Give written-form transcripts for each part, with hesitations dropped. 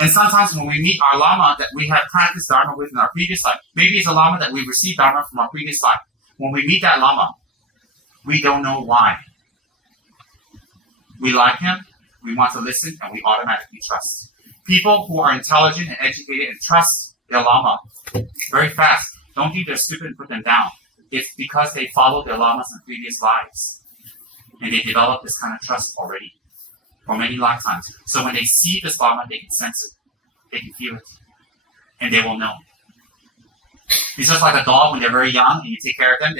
And sometimes when we meet our Lama that we have practiced Dharma with in our previous life, maybe it's a Lama that we've received Dharma from our previous life. When we meet that Lama, we don't know why. We like him, we want to listen, and we automatically trust. People who are intelligent and educated and trust their Lama very fast, don't think they're stupid and put them down. It's because they followed their Lamas in previous lives. And they develop this kind of trust already for many lifetimes. So when they see this Lama, they can sense it. They can feel it. And they will know. It's just like a dog when they're very young and you take care of them.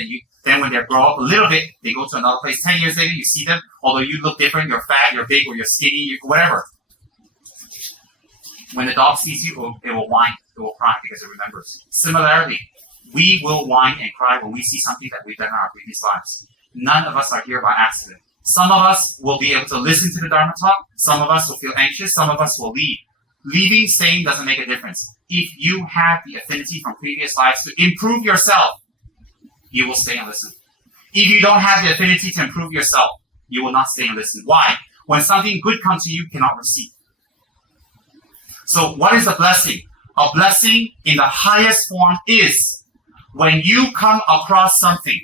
Then when they grow up a little bit, they go to another place. 10 years later, you see them. Although you look different, you're fat, you're big, or you're skinny, whatever. When the dog sees you, it will whine. It will cry because it remembers. Similarly, we will whine and cry when we see something that we've done in our previous lives. None of us are here by accident. Some of us will be able to listen to the Dharma talk. Some of us will feel anxious. Some of us will leave. Leaving, staying doesn't make a difference. If you have the affinity from previous lives to improve yourself, you will stay and listen. If you don't have the affinity to improve yourself, you will not stay and listen. Why? When something good comes to you, you cannot receive. So what is a blessing? A blessing in the highest form is when you come across something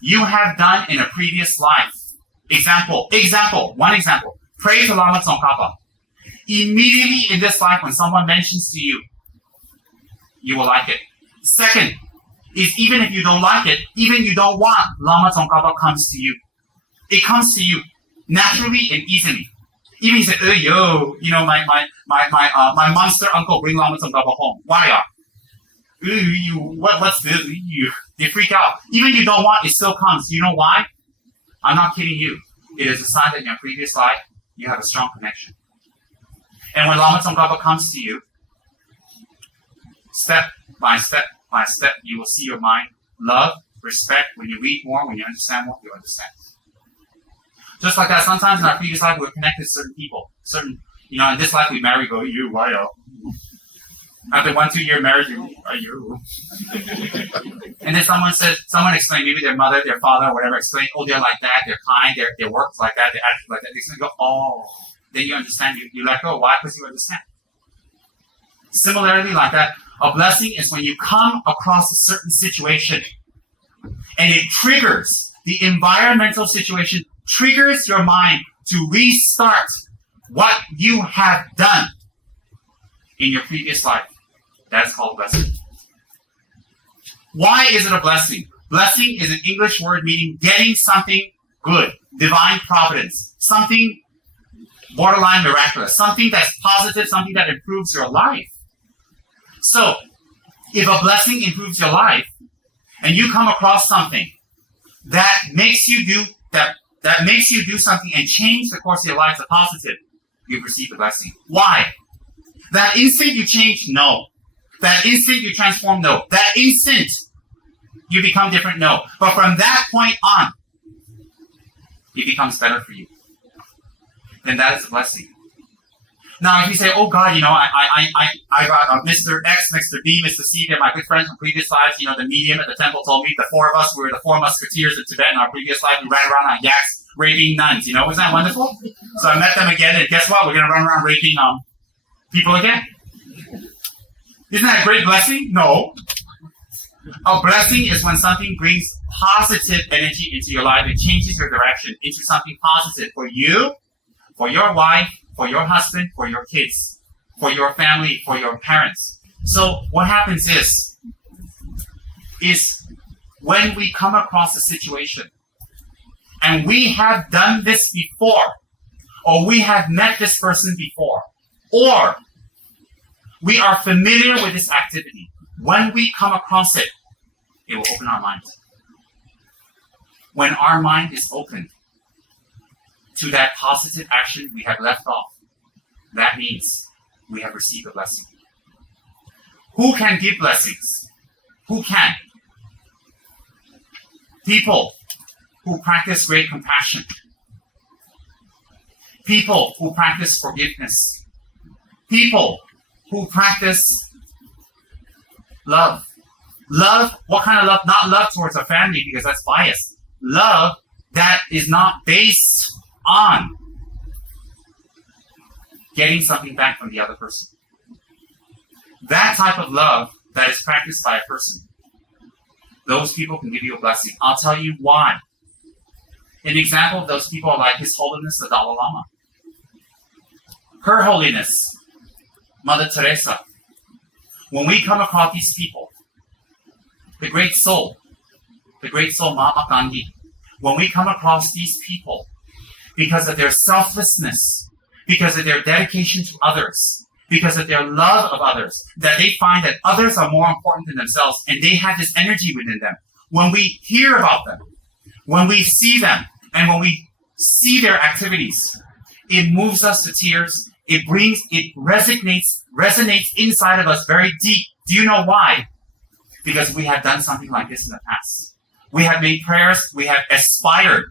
you have done in a previous life. One example. Pray to Lama Tsongkhapa. Immediately in this life, when someone mentions to you, you will like it. Second, is even if you don't like it, even you don't want, Lama Tsongkhapa comes to you. It comes to you naturally and easily. Even you say, my monster uncle bring Lama Tsongkhapa home. Why? What's this? They freak out. Even you don't want, it still comes. You know why? I'm not kidding you. It is a sign that in your previous life, you have a strong connection. And when Lama Tsongkhapa comes to you, step by step by step, you will see your mind love, respect. When you read more, when you understand more, you understand. Just like that, sometimes in our previous life, we're connected to certain people. In this life, we marry, go, you, why, After 1-2 year marriage, you. And then someone explained, maybe their mother, their father, whatever, explained, they're like that, they're kind, they work like that, they act like that. They go, then you understand, you let go. Why? Because you understand. Similarly, like that, a blessing is when you come across a certain situation and it triggers, the environmental situation triggers your mind to restart what you have done in your previous life. That's called blessing. Why is it a blessing? Blessing is an English word meaning getting something good, divine providence, something borderline miraculous, something that's positive, something that improves your life. So, if a blessing improves your life, and you come across something that makes you do something and change the course of your life to positive, you've received a blessing. Why? That instant you change, no. That instant you transform, no. That instant you become different, no. But from that point on, it becomes better for you. Then that is a blessing. Now, if you say, oh God, I got Mr. X, Mr. B, Mr. C, they're my good friends from previous lives. The medium at the temple told me the four of us were the four musketeers of Tibet in our previous life. We ran around on yaks, raping nuns. Wasn't that wonderful? So I met them again, and guess what? We're going to run around raping people again. Isn't that a great blessing? No. A blessing is when something brings positive energy into your life. It changes your direction into something positive for you, for your wife, for your husband, for your kids, for your family, for your parents. So what happens is when we come across a situation and we have done this before, or we have met this person before, or we are familiar with this activity, when we come across it, it will open our minds. When our mind is open to that positive action we have left off, that means we have received a blessing. Who can give blessings? Who can? People who practice great compassion. People who practice forgiveness. People who practice love. Love, what kind of love? Not love towards a family because that's biased. Love that is not based on getting something back from the other person. That type of love that is practiced by a person, those people can give you a blessing. I'll tell you why. An example of those people are like His Holiness the Dalai Lama. Her Holiness, Mother Teresa. When we come across these people, the great soul Mahatma Gandhi, when we come across these people, because of their selflessness, because of their dedication to others, because of their love of others, that they find that others are more important than themselves, and they have this energy within them. When we hear about them, when we see them, and when we see their activities, it moves us to tears. It resonates inside of us very deep. Do you know why? Because we have done something like this in the past. We have made prayers. We have aspired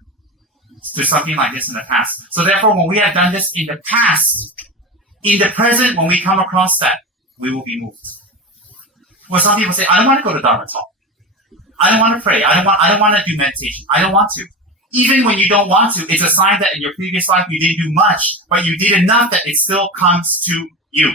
to something like this in the past. So therefore, when we have done this in the past, in the present, when we come across that, we will be moved. Well, some people say, I don't want to go to Dharma talk. I don't want to pray. I don't want to do meditation. I don't want to. Even when you don't want to, it's a sign that in your previous life you didn't do much, but you did enough that it still comes to you.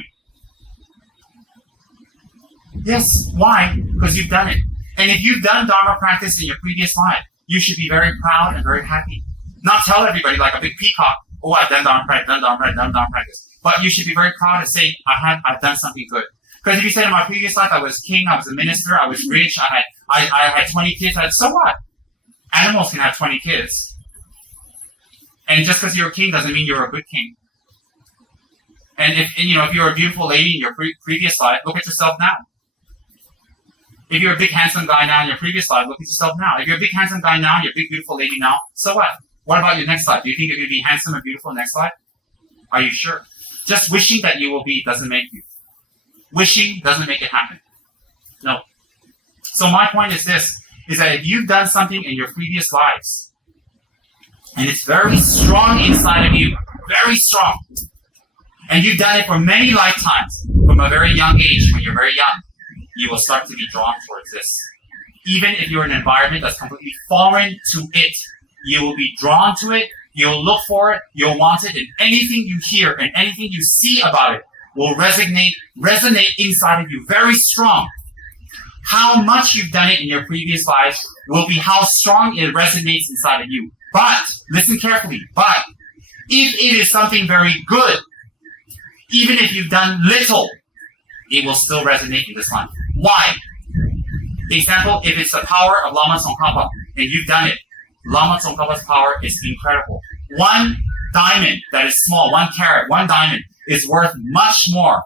Yes, why? Because you've done it. And if you've done Dharma practice in your previous life, you should be very proud and very happy. Not tell everybody like a big peacock, oh, I've done Dharma practice. But you should be very proud and say, I've done something good. Because if you say in my previous life, I was king, I was a minister, I was rich, I had 20 kids, so what? Animals can have 20 kids. And just because you're a king doesn't mean you're a good king. And if you're a beautiful lady in your previous life, look at yourself now. If you're a big handsome guy now in your previous life, look at yourself now. If you're a big handsome guy now, you're a big beautiful lady now, so what? What about your next life? Do you think you're going to be handsome and beautiful next life? Are you sure? Just wishing that you will be doesn't make you. Wishing doesn't make it happen. No. So my point is this, is that if you've done something in your previous lives, and it's very strong inside of you, very strong, and you've done it for many lifetimes, from a very young age, when you're very young, you will start to be drawn towards this. Even if you're in an environment that's completely foreign to it, you will be drawn to it, you'll look for it, you'll want it, and anything you hear and anything you see about it will resonate inside of you very strong. How much you've done it in your previous life will be how strong it resonates inside of you. But, listen carefully, but if it is something very good, even if you've done little, it will still resonate in this life. Why? Example, if it's the power of Lama Tsongkhapa and you've done it, Lama Tsongkhapa's power is incredible. One diamond that is small, 1 carat, 1 diamond is worth much more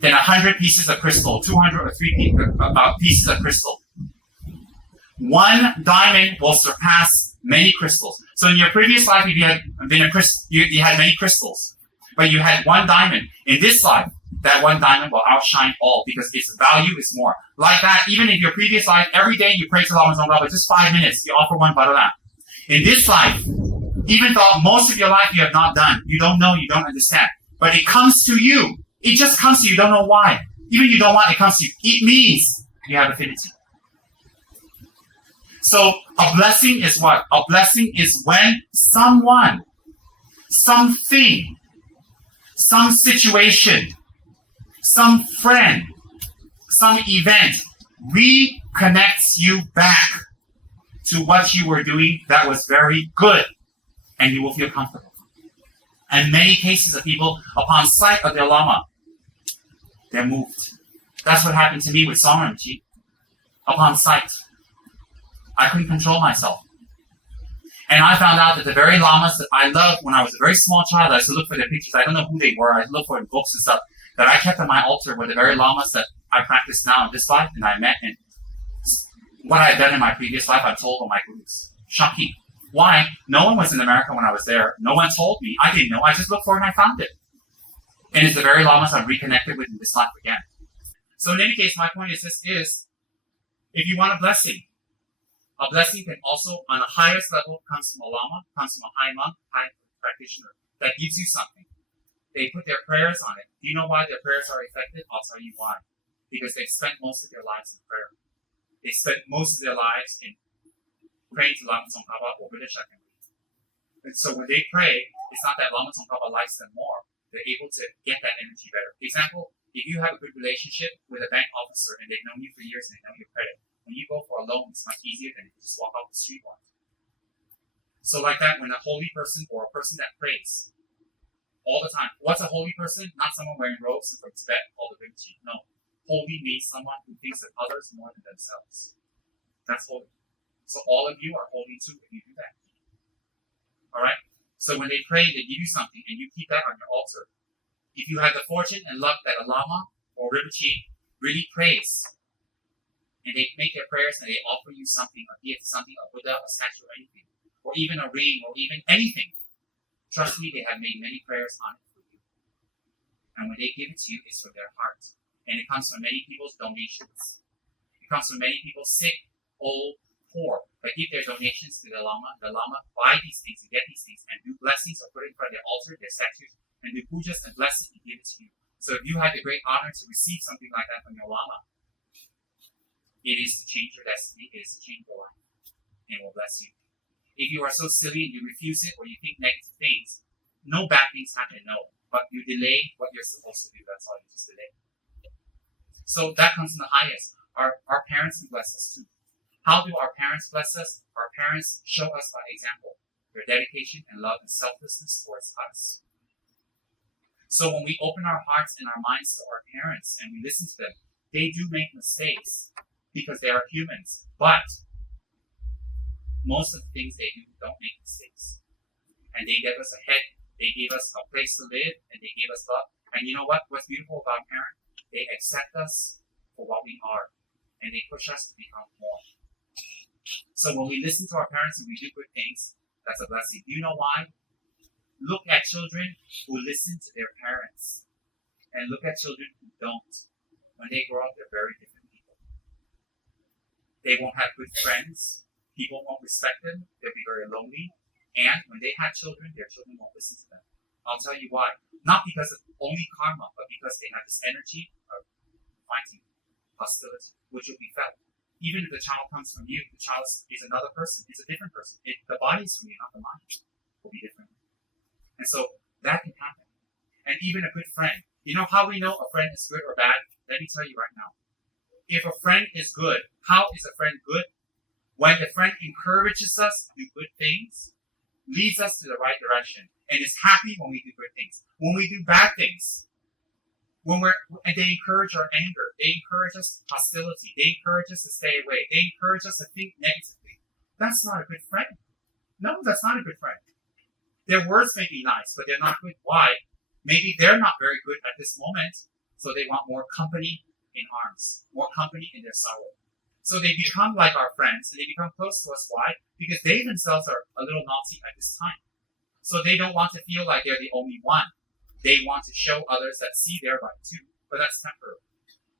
than 100 pieces of crystal, 200 or 3 pieces of crystal. 1 diamond will surpass many crystals. So in your previous life, if you had been you had many crystals, but you had 1 diamond. In this life, that 1 diamond will outshine all because its value is more. Like that, even in your previous life, every day you pray to Lama Tsongkhapa, just 5 minutes, you offer 1 baralam. In this life, even though most of your life you have not done, you don't know, you don't understand, but it comes to you. It just comes to you. You don't know why. Even you don't want it, comes to you. It means you have affinity. So a blessing is what? A blessing is when someone, something, some situation, some friend, some event reconnects you back to what you were doing that was very good, and you will feel comfortable. And many cases of people, upon sight of their Lama, they're moved. That's what happened to me with Rinpoche. Upon sight, I couldn't control myself. And I found out that the very Lamas that I loved when I was a very small child, I used to look for their pictures. I don't know who they were. I looked for in books and stuff that I kept on my altar were the very Lamas that I practice now in this life and I met. And what I had done in my previous life, I told all my gurus. Shocking. Why? No one was in America when I was there. No one told me. I didn't know. I just looked for it and I found it. And it's the very Lamas I've reconnected with in this life again. So in any case, my point is this is, if you want a blessing can also, on the highest level, comes from a Lama, comes from a high monk, high practitioner, that gives you something. They put their prayers on it. Do you know why their prayers are effective? I'll tell you why. Because they spent most of their lives in prayer. They spent most of their lives in praying to Lama Tsongkhapa or Buddha Shakyamuni. And so when they pray, it's not that Lama Tsongkhapa likes them more. they're able to get that energy better. For example, if you have a good relationship with a bank officer and they've known you for years and they know your credit, when you go for a loan, it's much easier than if you just walk off the street one. So like that, when a holy person or a person that prays all the time, what's a holy person? Not someone wearing robes and from Tibet called a Rinpoche. No. Holy means someone who thinks of others more than themselves. That's holy. So all of you are holy too if you do that. Alright? So when they pray, they give you something and you keep that on your altar. If you have the fortune and luck that a Lama or Rinpoche really prays, and they make their prayers and they offer you something, a gift, something, a Buddha, a statue, or anything, or even a ring, or even anything, trust me, they have made many prayers on it for you. And when they give it to you, it's from their heart. And it comes from many people's donations. It comes from many people sick, old, poor, but give their donations to the Lama buy these things and get these things and do blessings or put it in front of their altar, their statues, and do pujas and bless it and give it to you. So if you had the great honor to receive something like that from your Lama, it is to change your destiny, it is to change your life, and it will bless you. If you are so silly and you refuse it or you think negative things, no bad things happen, no. But you delay what you're supposed to do, that's all, you just delay. So that comes from the highest. Our parents can bless us too. How do our parents bless us? Our parents show us by example their dedication and love and selflessness towards us. So when we open our hearts and our minds to our parents and we listen to them, they do make mistakes because they are humans. But most of the things they do don't make mistakes. And they gave us a head, they gave us a place to live, and they gave us love. And you know what? What's beautiful about parents? They accept us for what we are, and they push us to become more. So when we listen to our parents and we do good things, that's a blessing. Do you know why? Look at children who listen to their parents, and look at children who don't. When they grow up, they're very different people. They won't have good friends. People won't respect them. They'll be very lonely. And when they have children, their children won't listen to them. I'll tell you why. Not because of only karma, but because they have this energy of fighting, hostility, which will be felt. Even if the child comes from you, the child is another person. It's a different person. The body is from you, not the mind. Will be different. And so that can happen. And even a good friend. You know how we know a friend is good or bad? Let me tell you right now. If a friend is good, how is a friend good? When the friend encourages us to do good things, leads us to the right direction, and is happy when we do good things. When we do bad things, and they encourage our anger, they encourage us hostility, they encourage us to stay away, they encourage us to think negatively. That's not a good friend. No, that's not a good friend. Their words may be nice, but they're not good. Why? Maybe they're not very good at this moment, so they want more company in arms, more company in their sorrow. So they become like our friends, and they become close to us. Why? Because they themselves are a little naughty at this time. So they don't want to feel like they're the only one. They want to show others that see their right too. But that's temporary.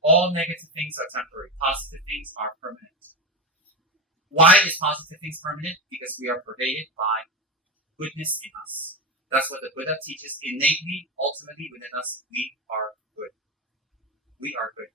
All negative things are temporary. Positive things are permanent. Why is positive things permanent? Because we are pervaded by goodness in us. That's what the Buddha teaches innately, ultimately within us. We are good. We are good.